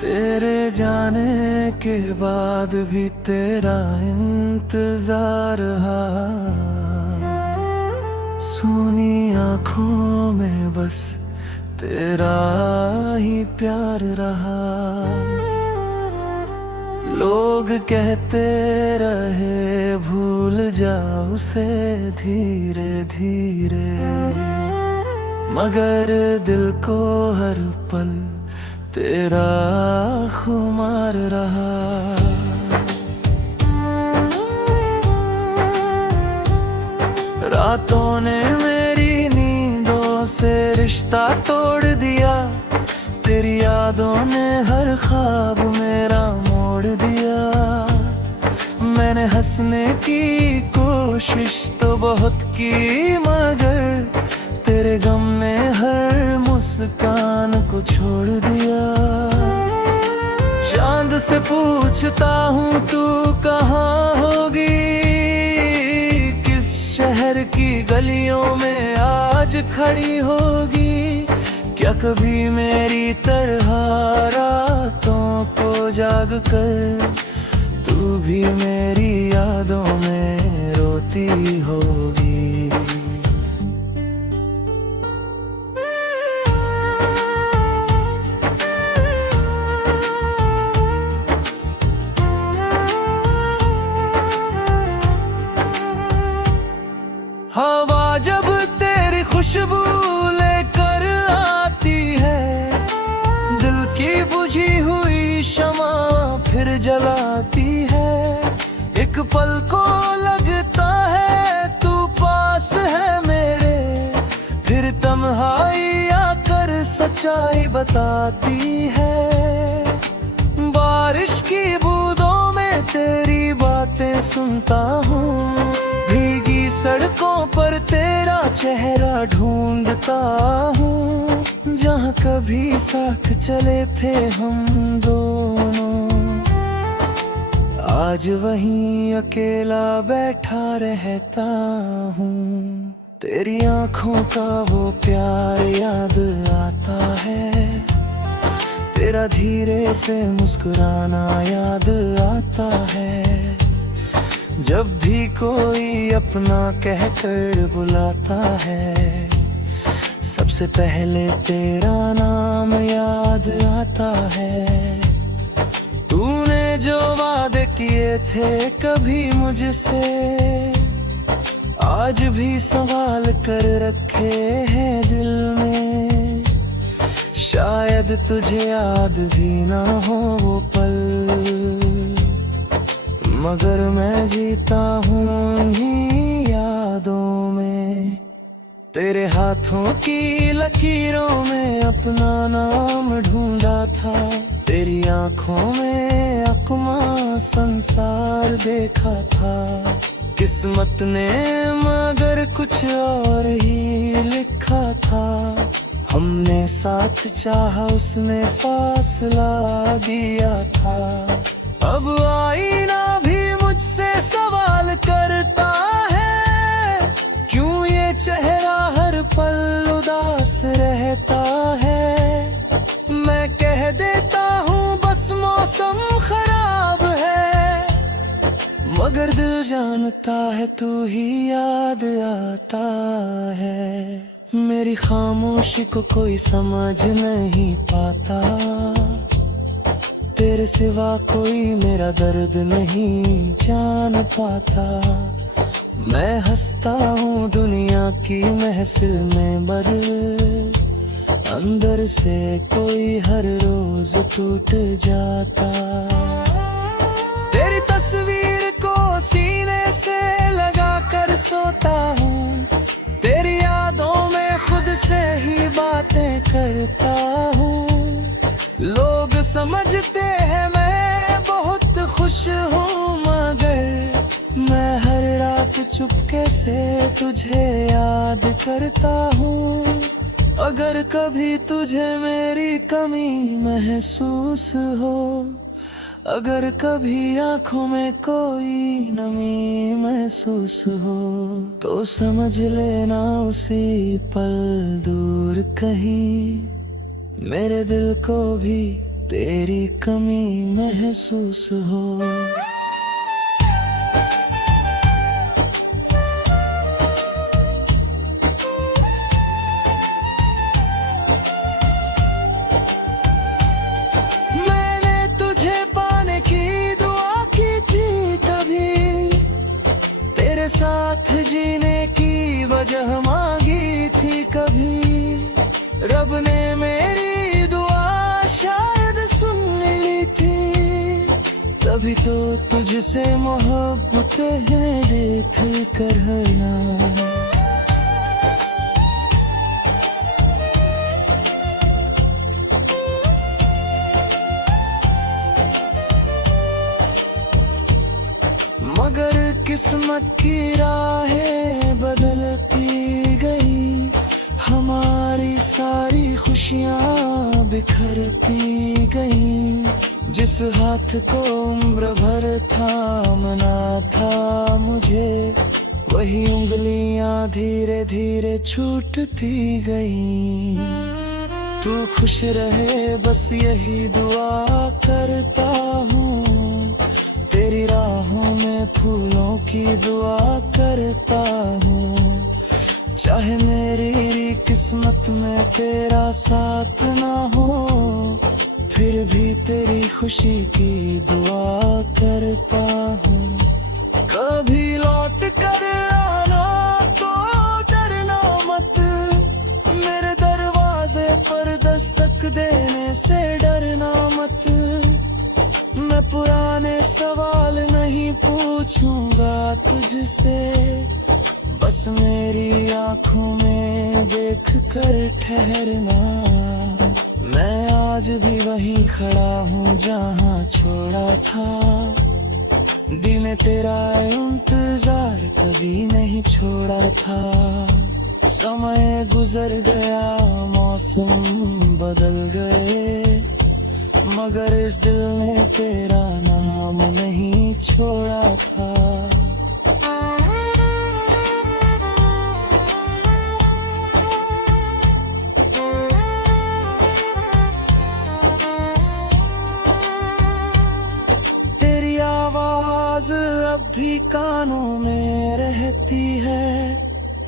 तेरे जाने के बाद भी तेरा इंतजार रहा। सुनी आंखों में बस तेरा ही प्यार रहा। लोग कहते रहे भूल जा उसे धीरे धीरे, मगर दिल को हर पल तेरा खुमार रहा। रातों ने मेरी नींदों से रिश्ता तोड़ दिया। तेरी यादों ने हर ख्वाब मेरा मोड़ दिया। मैंने हंसने की कोशिश तो बहुत की, मगर तेरे गम ने हर मुस्कान को छोड़ दिया। चांद से पूछता हूँ तू कहाँ होगी, किस शहर की गलियों में आज खड़ी होगी। क्या कभी मेरी तरह रातों को जाग कर तू भी मेरी यादों में रोती होगी। हवा जब तेरी खुशबू लेकर आती है, दिल की बुझी हुई शमा फिर जलाती है। एक पल को लगता है तू पास है मेरे, फिर तन्हाई आकर सच्चाई बताती है। बारिश की बूंदों में तेरी बातें सुनता हूँ, भीगी सड़कों पर तेरा चेहरा ढूंढता हूँ। जहाँ कभी साथ चले थे हम दोनों, आज वहीं अकेला बैठा रहता हूँ। तेरी आंखों का वो प्यार याद आता है, तेरा धीरे से मुस्कुराना याद आता है। जब भी कोई अपना कहकर बुलाता है, सबसे पहले तेरा नाम याद आता है। तूने जो वादे किए थे कभी मुझसे, आज भी संभाल कर रखे हैं दिल में। शायद तुझे याद भी ना हो वो पल, मगर मैं जीता हूँ उन्हीं यादों में। तेरे हाथों की लकीरों में अपना नाम ढूंढा था, तेरी आंखों में अकमा संसार देखा था। किस्मत ने मगर कुछ और ही लिखा था, हमने साथ चाहा उसने फासला दिया था। अब आईना भी मुझसे सवाल करता है, क्यों ये चेहरा हर पल उदास रहता है। मैं कह देता हूँ बस मौसम खराब है, मगर दिल जानता है तू ही याद आता है। मेरी खामोशी को कोई समझ नहीं पाता, तेरे सिवा कोई मेरा दर्द नहीं जान पाता। मैं हंसता हूँ दुनिया की महफिल में, मर अंदर से कोई हर रोज टूट जाता। तेरी तस्वीर को सीने से लगा कर सोता हूँ, तेरी यादों में खुद से ही बातें करता हूँ। लोग समझते हैं मैं बहुत खुश हूँ, मगर मैं हर रात चुपके से तुझे याद करता हूँ। अगर कभी तुझे मेरी कमी महसूस हो, अगर कभी आंखों में कोई नमी महसूस हो, तो समझ लेना उसी पल दूर कहीं मेरे दिल को भी तेरी कमी महसूस हो। मैंने तुझे पाने की दुआ की थी कभी, तेरे साथ जीने की वजह मांगी थी कभी। रब ने मेरी दुआ शायद सुन ली थी, तभी तो तुझसे मोहब्बतें हैं देख कर ना। मगर किस्मत की राहें बदलती गई, हमारी सारी खुशियाँ बिखरती गई। जिस हाथ को उम्र भर थामना था मुझे, वही उंगलियाँ धीरे धीरे छूटती गई। तू खुश रहे बस यही दुआ करता हूँ, तेरी राहों में फूलों की दुआ करता हूँ। चाहे मेरी किस्मत में तेरा साथ ना हो, फिर भी तेरी खुशी की दुआ करता हूँ। कभी लौट कर आना तो डरना मत, मेरे दरवाजे पर दस्तक देने से डरना मत। मैं पुराने सवाल नहीं पूछूंगा तुझसे, बस मेरी आंखों में देख कर ठहरना। मैं आज भी वहीं खड़ा हूँ जहाँ छोड़ा था, दिल ने तेरा इंतजार कभी नहीं छोड़ा था। समय गुजर गया, मौसम बदल गए, मगर इस दिल ने तेरा नाम नहीं छोड़ा था। तेरी आवाज अब भी कानों में रहती है,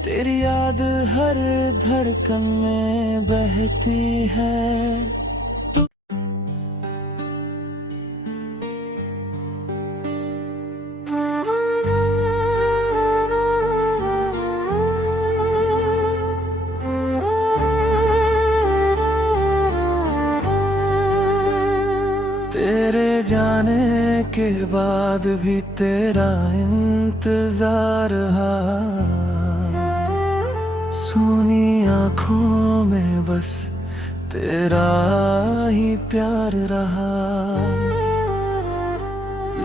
तेरी याद हर धड़कन में बहती है। तेरे जाने के बाद भी तेरा इंतजार रहा, सुनी आँखों में बस तेरा ही प्यार रहा।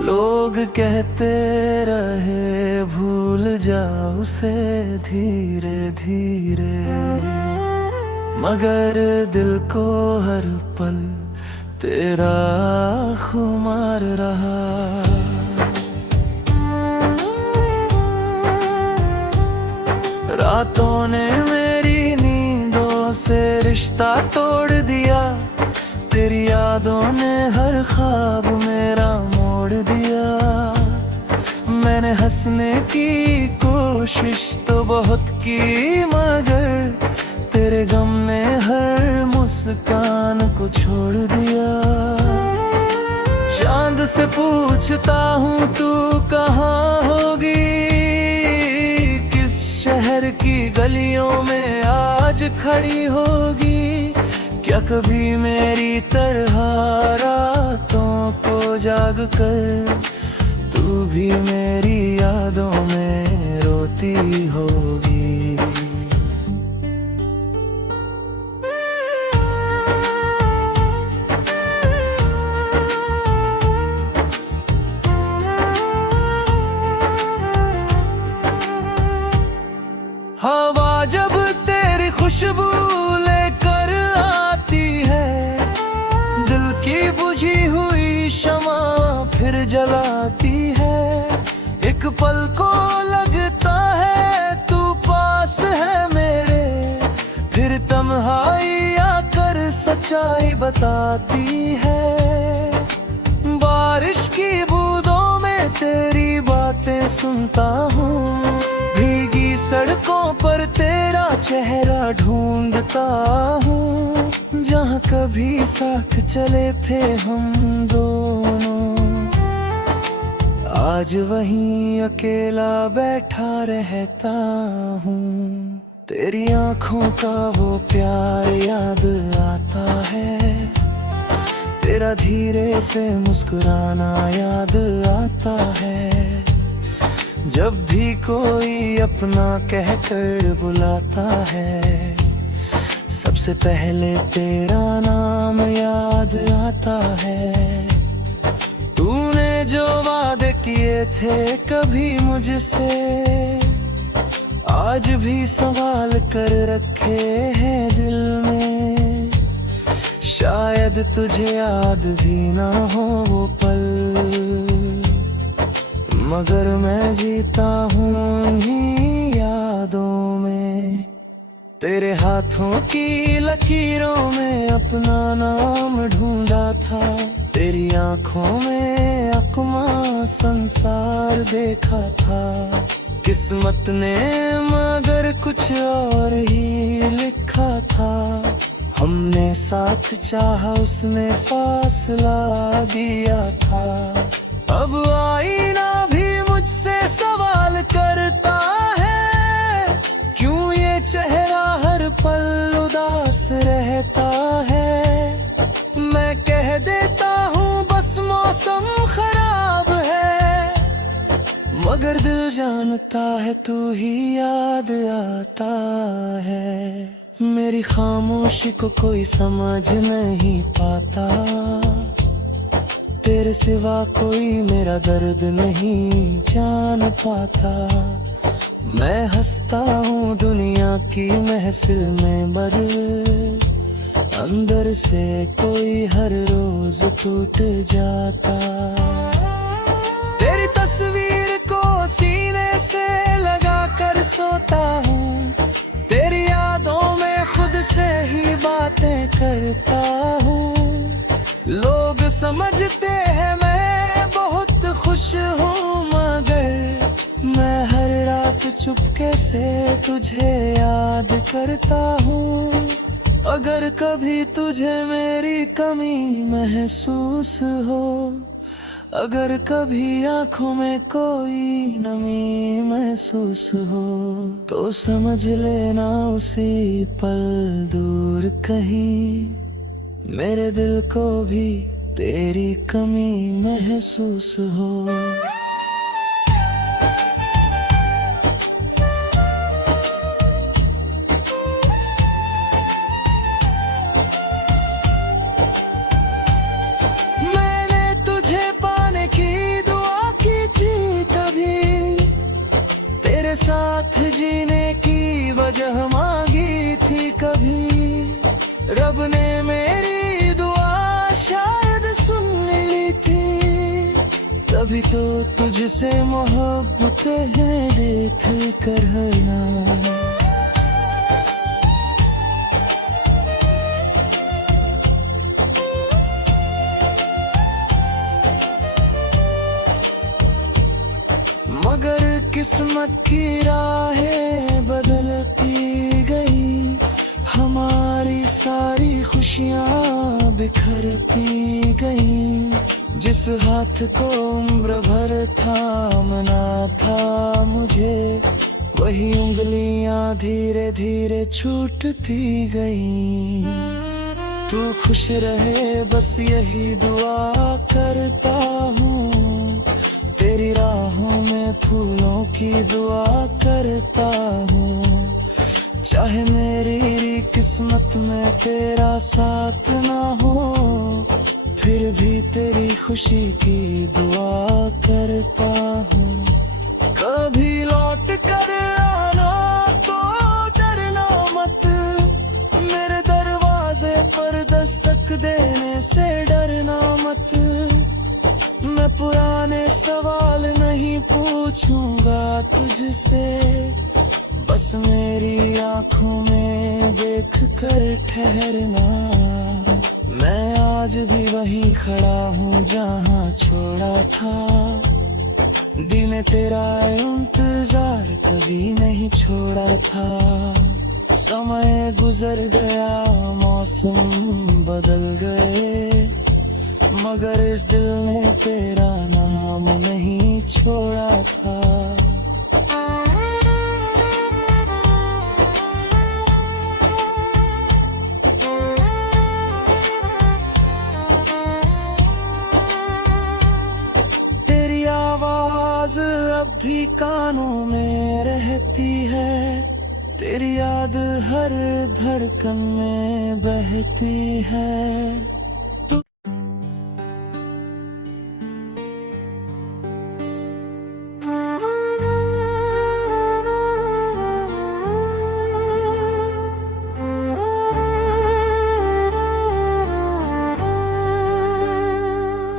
लोग कहते रहे भूल जा उसे धीरे धीरे, मगर दिल को हर पल तेरा खुमार रहा। रातों ने मेरी नींदों से रिश्ता तोड़ दिया, तेरी यादों ने हर ख्वाब मेरा मोड़ दिया। मैंने हंसने की कोशिश तो बहुत की, मगर तेरे गम ने हर मुस्कान को छोड़ दिया। चांद से पूछता हूँ तू कहाँ होगी, किस शहर की गलियों में आज खड़ी होगी। क्या कभी मेरी तरह रातों को जाग कर तू भी मेरी यादों में रोती होगी। हवा जब तेरी खुशबू लेकर आती है, दिल की बुझी हुई शमा फिर जलाती है। एक पल को लगता है तू पास है मेरे, फिर तन्हाई आकर सच्चाई बताती है। बारिश की बूंदों में तेरी बातें सुनता हूँ, भीगी सड़कों पर तेरा चेहरा ढूंढता हूँ। जहाँ कभी साथ चले थे हम दोनों, आज वहीं अकेला बैठा रहता हूँ। तेरी आँखों का वो प्यार याद आता है, तेरा धीरे से मुस्कुराना याद आता है। जब भी कोई अपना कहकर बुलाता है, सबसे पहले तेरा नाम याद आता है। तूने जो वादे किए थे कभी मुझसे, आज भी संभाल कर रखे हैं दिल में। शायद तुझे याद भी ना हो वो पल, मगर मैं जीता हूँ उन्हीं यादों में। तेरे हाथों की लकीरों में अपना नाम ढूंढा था, तेरी आंखों में अकमा संसार देखा था। किस्मत ने मगर कुछ और ही लिखा था, हमने साथ चाहा उसने फासला दिया था। अब आईना भी मुझसे सवाल करता है, क्यों ये चेहरा हर पल उदास रहता है। मैं कह देता हूँ बस मौसम खराब है, मगर दिल जानता है तू ही याद आता है। मेरी खामोशी को कोई समझ नहीं पाता, तेरे सिवा कोई मेरा दर्द नहीं जान पाता। मैं हंसता हूँ दुनिया की महफिल में, मर अंदर से कोई हर रोज टूट जाता। तेरी तस्वीर को सीने से लगा कर सोता हूँ, तेरी यादों में खुद से ही बातें करता हूँ। लोग समझते हैं मैं बहुत खुश हूँ, मगर मैं हर रात चुपके से तुझे याद करता हूँ। अगर कभी तुझे मेरी कमी महसूस हो, अगर कभी आंखों में कोई नमी महसूस हो, तो समझ लेना उसी पल दूर कहीं मेरे दिल को भी तेरी कमी महसूस हो। साथ जीने की वजह मांगी थी कभी, रब ने मेरी दुआ शायद सुन ली थी। तभी तो तुझसे मोहब्बतें हैं देख कर ना। मगर किस्मत की राहें बदलती गई, हमारी सारी खुशियाँ बिखरती गई। जिस हाथ को उम्र भर थामना था मुझे, वही उंगलियाँ धीरे धीरे छूटती गई। तू खुश रहे बस यही दुआ करता हूँ, तेरी राहों में फूलों की दुआ करता हूँ। चाहे मेरी किस्मत में तेरा साथ ना हो, फिर भी तेरी खुशी की दुआ करता हूँ। कभी लौट कर आना तो डरना मत, मेरे दरवाजे पर दस्तक देने से डरना मत। मैं पुराने सवाल नहीं पूछूंगा तुझसे, बस मेरी आंखों में देख कर ठहरना। आज भी वहीं खड़ा हूँ जहाँ छोड़ा था। दिल ने तेरा इंतजार कभी नहीं छोड़ा था। समय गुजर गया, मौसम बदल गए, मगर इस दिल ने तेरा नाम नहीं छोड़ा था। तेरी आवाज अब भी कानों में रहती है, तेरी याद हर धड़कन में बहती है। तू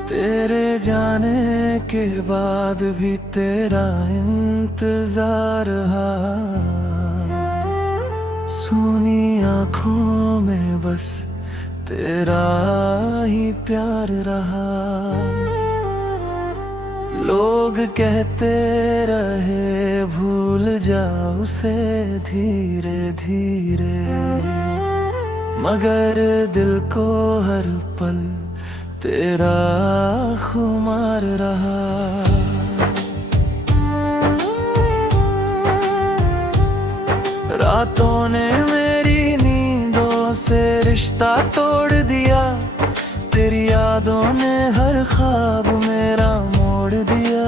तेरे जाने के बाद भी तेरा इंतजार रहा, सुनी आँखों में बस तेरा ही प्यार रहा। लोग कहते रहे भूल जा उसे धीरे धीरे, मगर दिल को हर पल तेरा खुमार रहा। रातों ने मेरी नींदों से रिश्ता तोड़ दिया, तेरी यादों ने हर ख्वाब मेरा मोड़ दिया।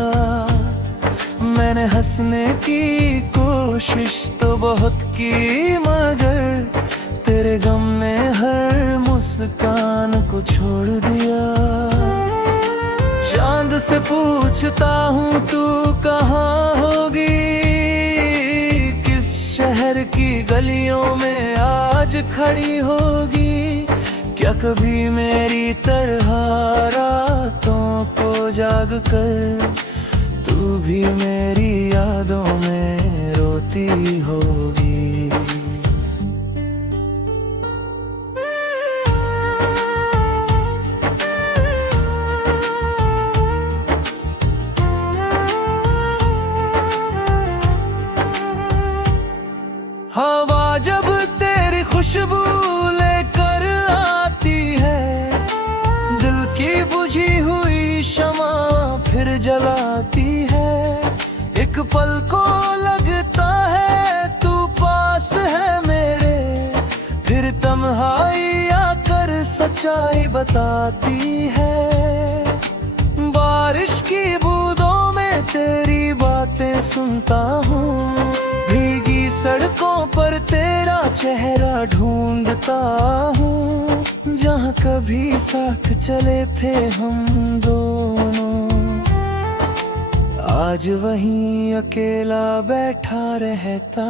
मैंने हंसने की कोशिश तो बहुत की, मगर तेरे गम ने हर मुस्कान को छोड़ दिया। चांद से पूछता हूँ तू कहाँ होगी, किस शहर की गलियों में आज खड़ी होगी। क्या कभी मेरी तरह रातों को जाग कर तू भी मेरी यादों में रोती होगी। हवा जब तेरी खुशबू लेकर आती है, दिल की बुझी हुई शमा फिर जलाती है। एक पल को लगता है तू पास है मेरे, फिर तन्हाई आकर सच्चाई बताती है। बारिश की बूंदों में तेरी बातें सुनता हूँ, भीगी सड़कों पर तेरा चेहरा ढूंढता हूँ। जहाँ कभी साथ चले थे हम दोनों, आज वहीं अकेला बैठा रहता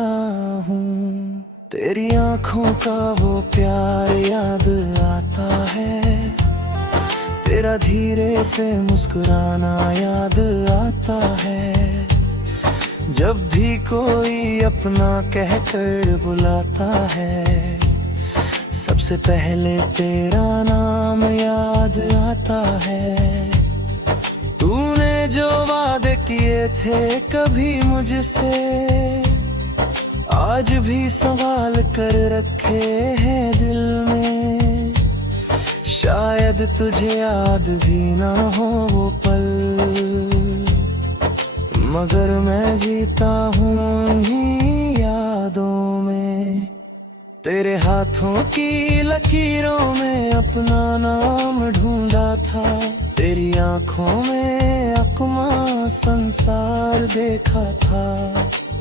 हूँ। तेरी आँखों का वो प्यार याद आता है, तेरा धीरे से मुस्कुराना याद आता है। जब भी कोई अपना कहकर बुलाता है, सबसे पहले तेरा नाम याद आता है। तूने जो वादे किए थे कभी मुझसे, आज भी संभाल कर रखे हैं दिल में। शायद तुझे याद भी ना हो वो पल, मगर मैं जीता हूँ उन्हीं यादों में। तेरे हाथों की लकीरों में अपना नाम ढूंढा था, तेरी आंखों में अकमा संसार देखा था।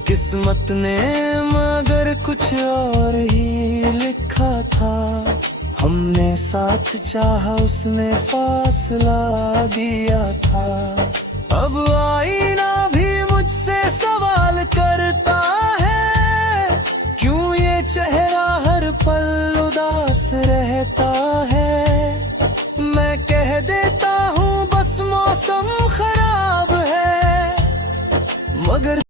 किस्मत ने मगर कुछ और ही लिखा था, हमने साथ चाहा उसने फासला दिया था। अब आईना भी मुझसे सवाल करता है, क्यों ये चेहरा हर पल उदास रहता है। मैं कह देता हूँ बस मौसम खराब है, मगर